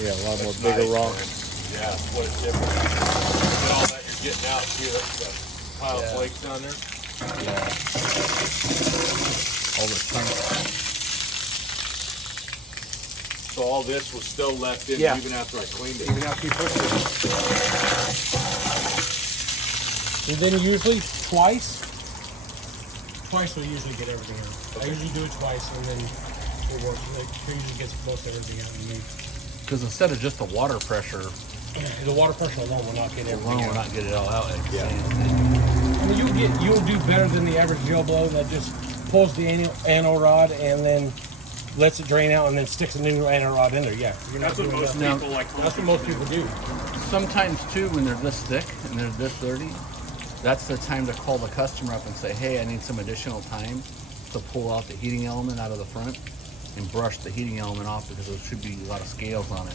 Yeah, a lot more That's bigger nice, rock. man. Yeah, what a difference. Look at all that you're getting out too. That's that pile of flakes down there. All the chunks. So all this was still left in even after I cleaned it. Even after you pushed it. And then usually twice we'll usually get everything out. Okay. I usually do it twice and then it works. It usually gets most everything out in me. Because instead of just the water pressure, The water pressure alone will not get everything out. will not get it all out. Like I mean, you'll do better than the average Joe Blow that just pulls the anal rod and then lets it drain out and then sticks a new anal rod in there. Yeah, That's what most people like. That's what most people do. Sometimes too, when they're this thick and they're this dirty, that's the time to call the customer up and say, hey, I need some additional time to pull out the heating element out of the front and brush the heating element off because there should be a lot of scales on it.